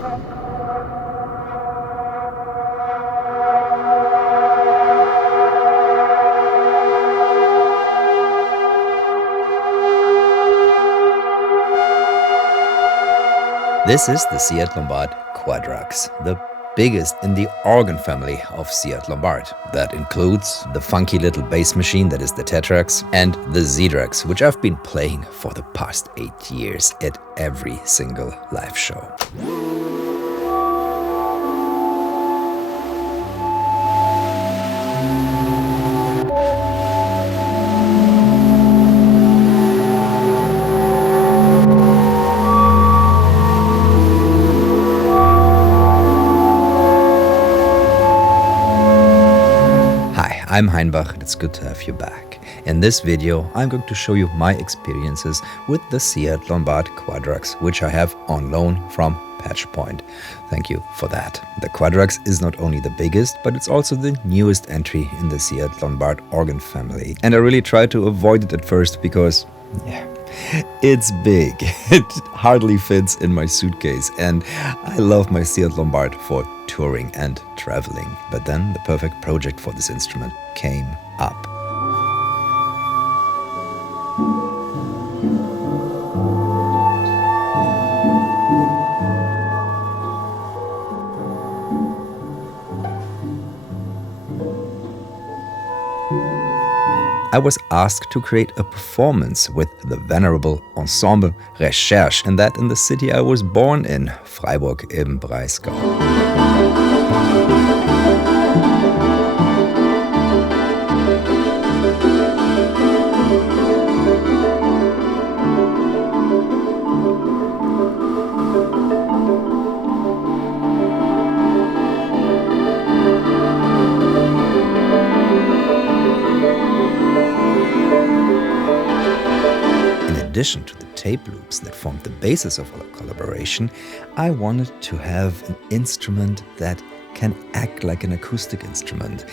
This is the Ciat-Lonbarde Quadrax, the biggest in the organ family of Ciat-Lonbarde. That includes the funky little bass machine that is the Tetrax and the Quadrax, which I've been playing for the past 8 years at every single live show. I'm Heinbach and it's good to have you back. In this video, I'm going to show you my experiences with the Ciat-Lonbarde Quadrax, which I have on loan from Patchpoint. Thank you for that. The Quadrax is not only the biggest, but it's also the newest entry in the Ciat-Lonbarde organ family. And I really tried to avoid it at first because, yeah, it's big. It hardly fits in my suitcase, and I love my Ciat-Lonbarde for touring and traveling. But then the perfect project for this instrument came up. I was asked to create a performance with the venerable Ensemble Recherche, and that in the city I was born in, Freiburg im Breisgau. In addition to the tape loops that formed the basis of our collaboration, I wanted to have an instrument that can act like an acoustic instrument.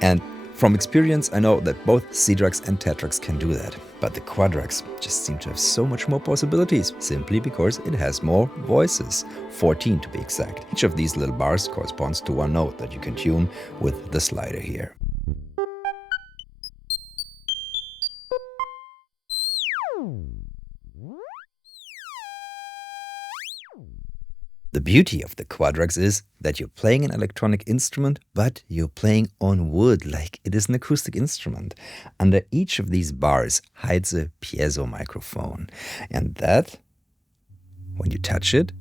And from experience, I know that both Quadrax and Tetrax can do that. But the Quadrax just seemed to have so much more possibilities, simply because it has more voices, 14 to be exact. Each of these little bars corresponds to one note that you can tune with the slider here. The beauty of the Quadrax is that you're playing an electronic instrument, but you're playing on wood like it is an acoustic instrument. Under each of these bars hides a piezo microphone, and that, when you touch it,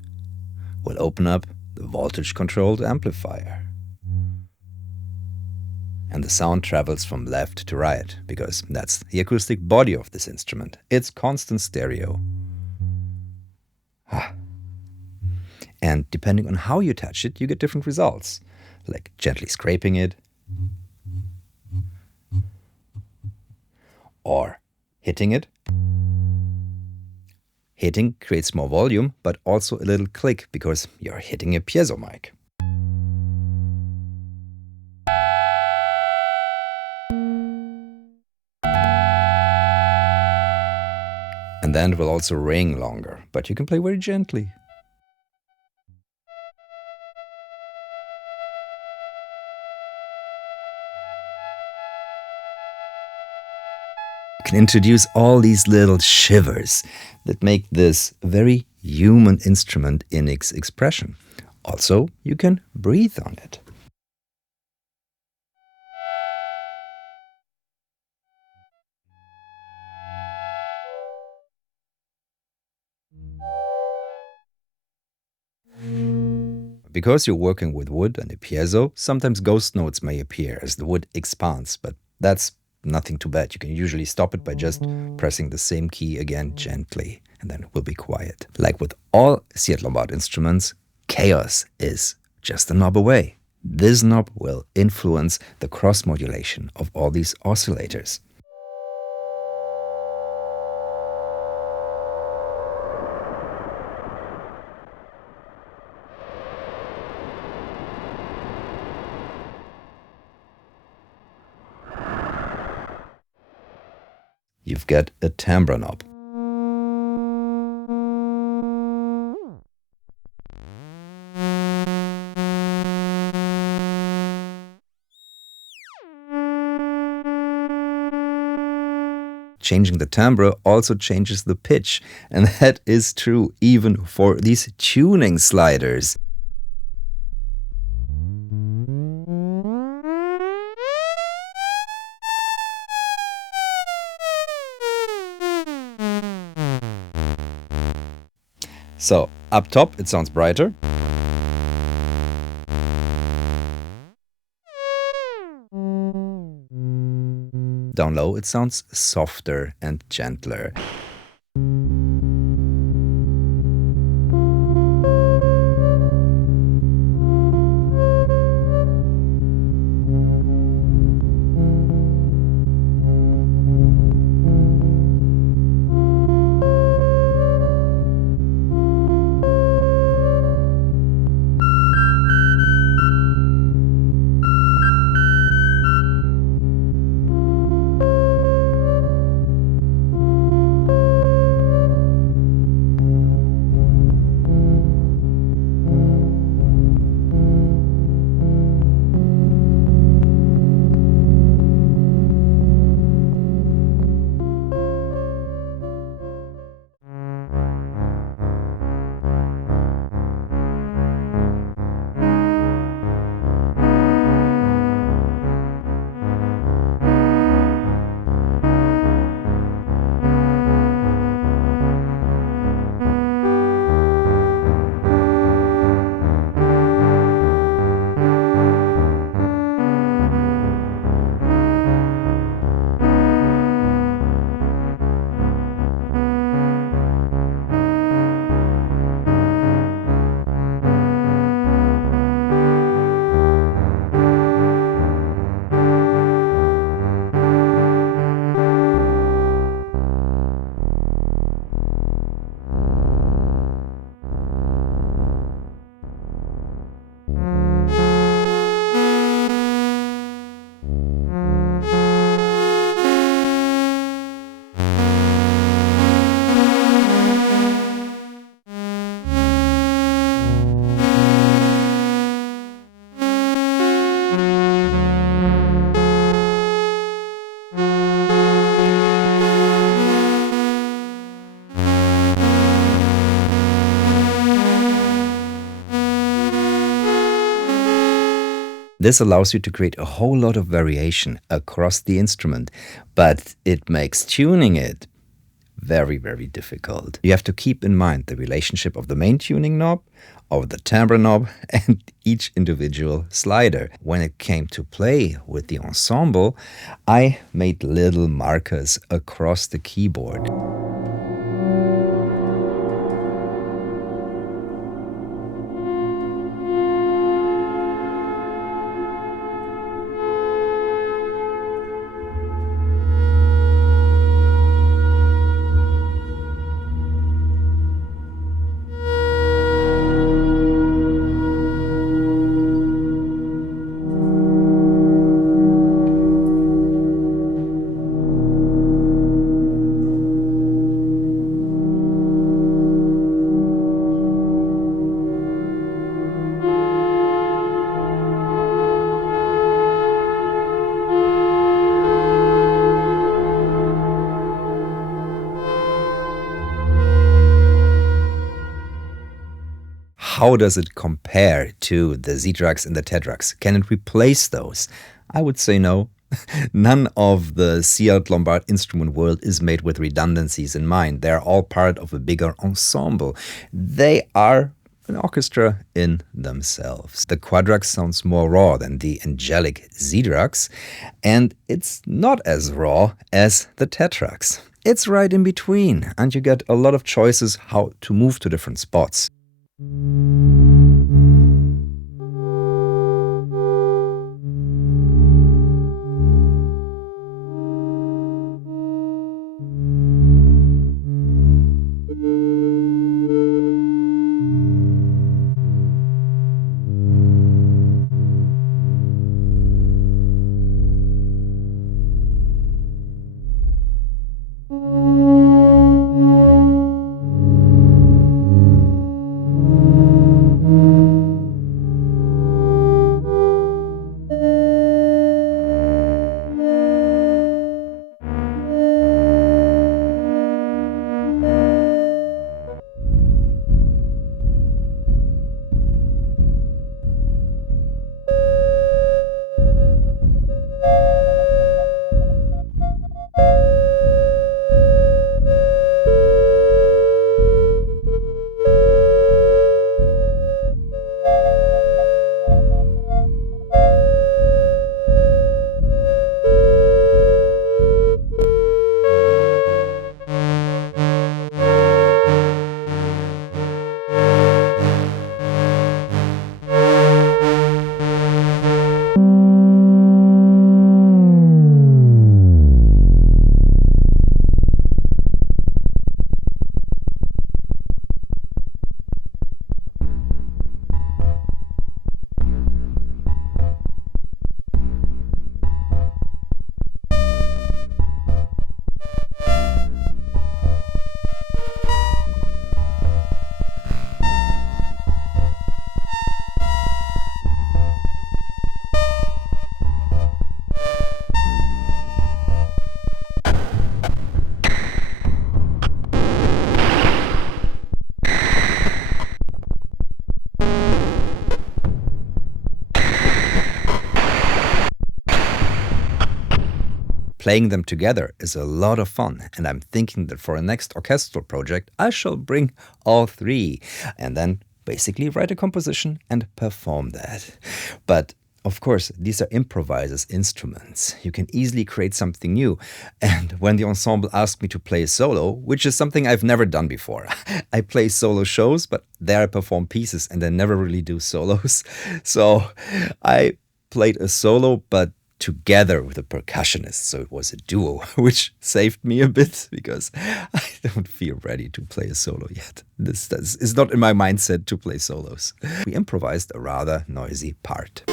will open up the voltage-controlled amplifier. And the sound travels from left to right, because that's the acoustic body of this instrument. It's constant stereo. And depending on how you touch it, you get different results, like gently scraping it, or hitting it. Hitting creates more volume, but also a little click, because you're hitting a piezo mic. And then it will also ring longer, but you can play very gently. You can introduce all these little shivers that make this a very human instrument in its expression. Also, you can breathe on it. Because you're working with wood and a piezo, sometimes ghost notes may appear as the wood expands, but that's nothing too bad. You can usually stop it by just pressing the same key again gently, and then it will be quiet. Like with all Ciat-Lonbarde instruments, chaos is just a knob away. This knob will influence the cross-modulation of all these oscillators. You've got a timbre knob. changing the timbre also changes the pitch, and that is true even for these tuning sliders. So, up top it sounds brighter. Down low it sounds softer and gentler. This allows you to create a whole lot of variation across the instrument, but it makes tuning it very, very difficult. You have to keep in mind the relationship of the main tuning knob, of the timbre knob, and each individual slider. When it came to play with the ensemble, I made little markers across the keyboard. How does it compare to the Quadrax and the Tetrax? Can it replace those? I would say no. None of the Ciat-Lonbarde instrument world is made with redundancies in mind. They're all part of a bigger ensemble. They are an orchestra in themselves. The Quadrax sounds more raw than the angelic Quadrax, and it's not as raw as the Tetrax. It's right in between, and you get a lot of choices how to move to different spots. playing them together is a lot of fun, and I'm thinking that for a next orchestral project I shall bring all three and then basically write a composition and perform that. But of course, these are improvisers' instruments. You can easily create something new. And when the ensemble asked me to play a solo, which is something I've never done before, I play solo shows, but there I perform pieces and I never really do solos. So I played a solo, but together with a percussionist, so it was a duo, which saved me a bit because I don't feel ready to play a solo yet. This is not in my mindset to play solos. We improvised a rather noisy part.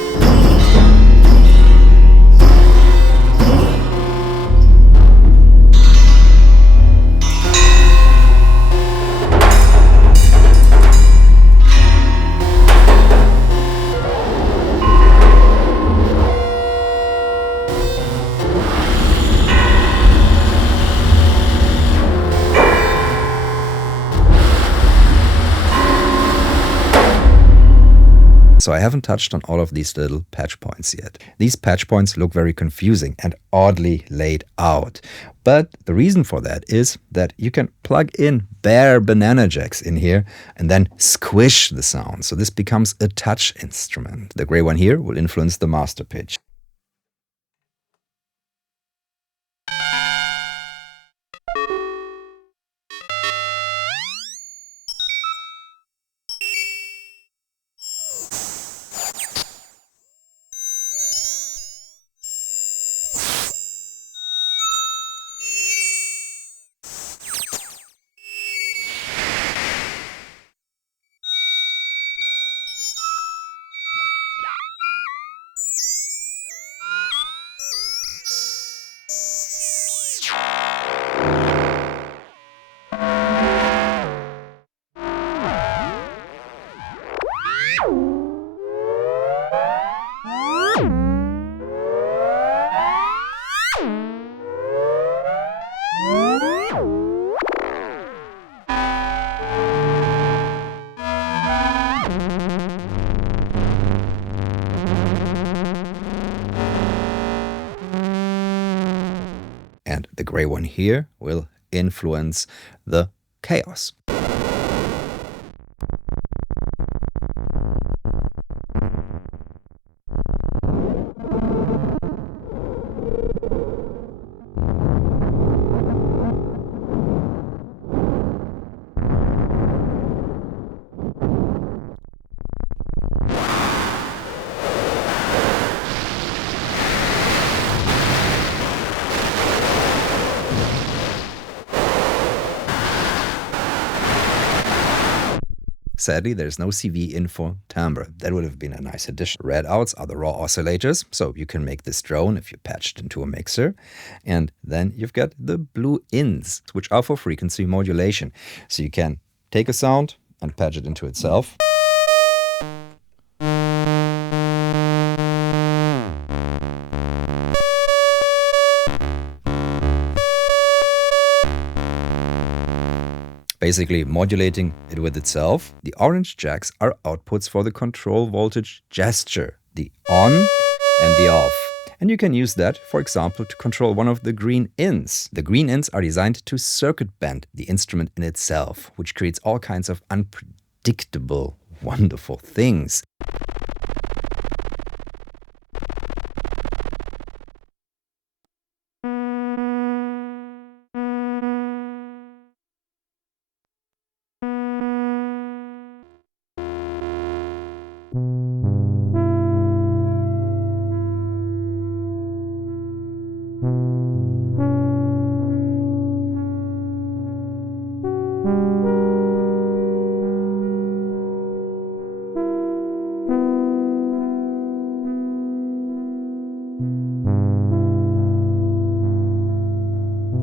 So I haven't touched on all of these little patch points yet. These patch points look very confusing and oddly laid out. But the reason for that is that you can plug in bare banana jacks in here and then squish the sound. So this becomes a touch instrument. The gray one here will influence the master pitch. And the gray one here will influence the chaos. Sadly, there's no CV info timbre. That would have been a nice addition. Red outs are the raw oscillators, so you can make this drone if you patched into a mixer. And then you've got the blue ins, which are for frequency modulation. So you can take a sound and patch it into itself. Basically modulating it with itself. The orange jacks are outputs for the control voltage gesture, the on and the off. And you can use that, for example, to control one of the green ins. The green ins are designed to circuit bend the instrument in itself, which creates all kinds of unpredictable, wonderful things.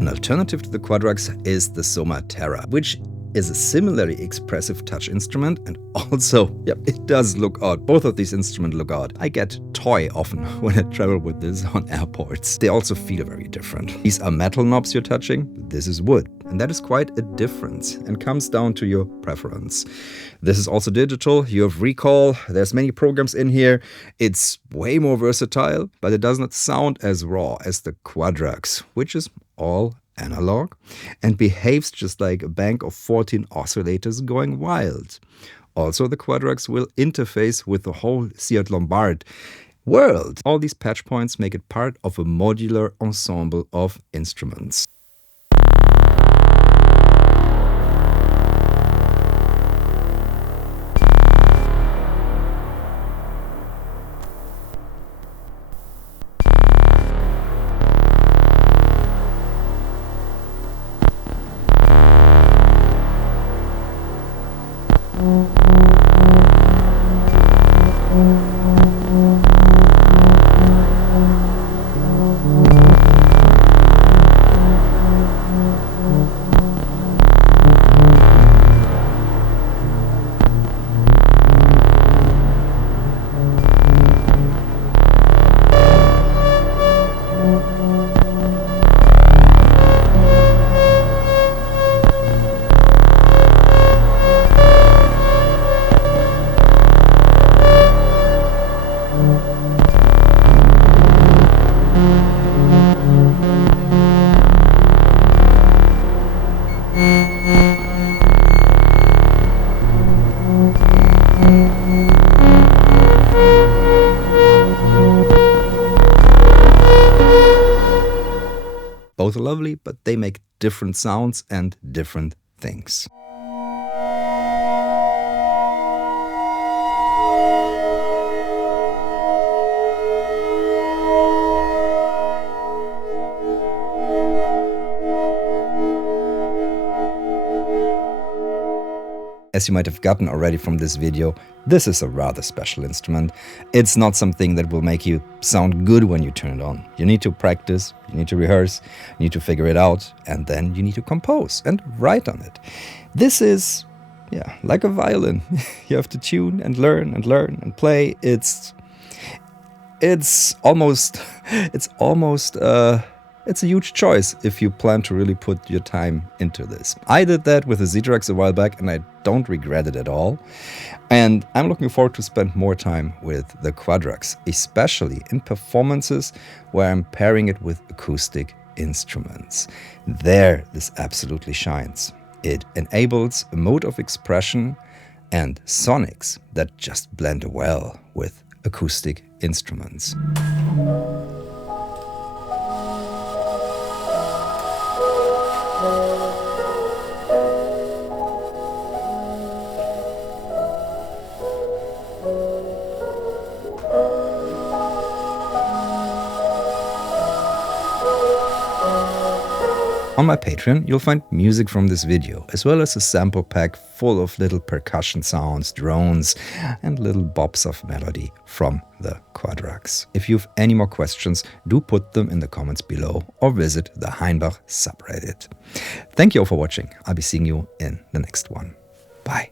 An alternative to the Quadrax is the Som Terra, which is a similarly expressive touch instrument, and also, yep, it does look odd. Both of these instruments look odd. I get toy often when I travel with this on airports. They also feel very different. These are metal knobs you're touching, this is wood. And that is quite a difference and comes down to your preference. This is also digital, you have recall, there's many programs in here. It's way more versatile, but it does not sound as raw as the Quadrax, which is all analog and behaves just like a bank of 14 oscillators going wild. Also, the Quadrax will interface with the whole Ciat-Lonbarde world. All these patch points make it part of a modular ensemble of instruments. Both are lovely, but they make different sounds and different things. As you might have gotten already from this video, this is a rather special instrument. It's not something that will make you sound good when you turn it on. You need to practice, you need to rehearse, you need to figure it out, and then you need to compose and write on it. This is, yeah, like a violin. You have to tune and learn and play. It's a huge choice if you plan to really put your time into this. I did that with the Quatrax a while back and I don't regret it at all. And I'm looking forward to spend more time with the Quadrax, especially in performances where I'm pairing it with acoustic instruments. There, this absolutely shines. It enables a mode of expression and sonics that just blend well with acoustic instruments. On my Patreon, you'll find music from this video, as well as a sample pack full of little percussion sounds, drones, and little bops of melody from the Quadrax. If you have any more questions, do put them in the comments below or visit the Heinbach subreddit. Thank you all for watching. I'll be seeing you in the next one. Bye.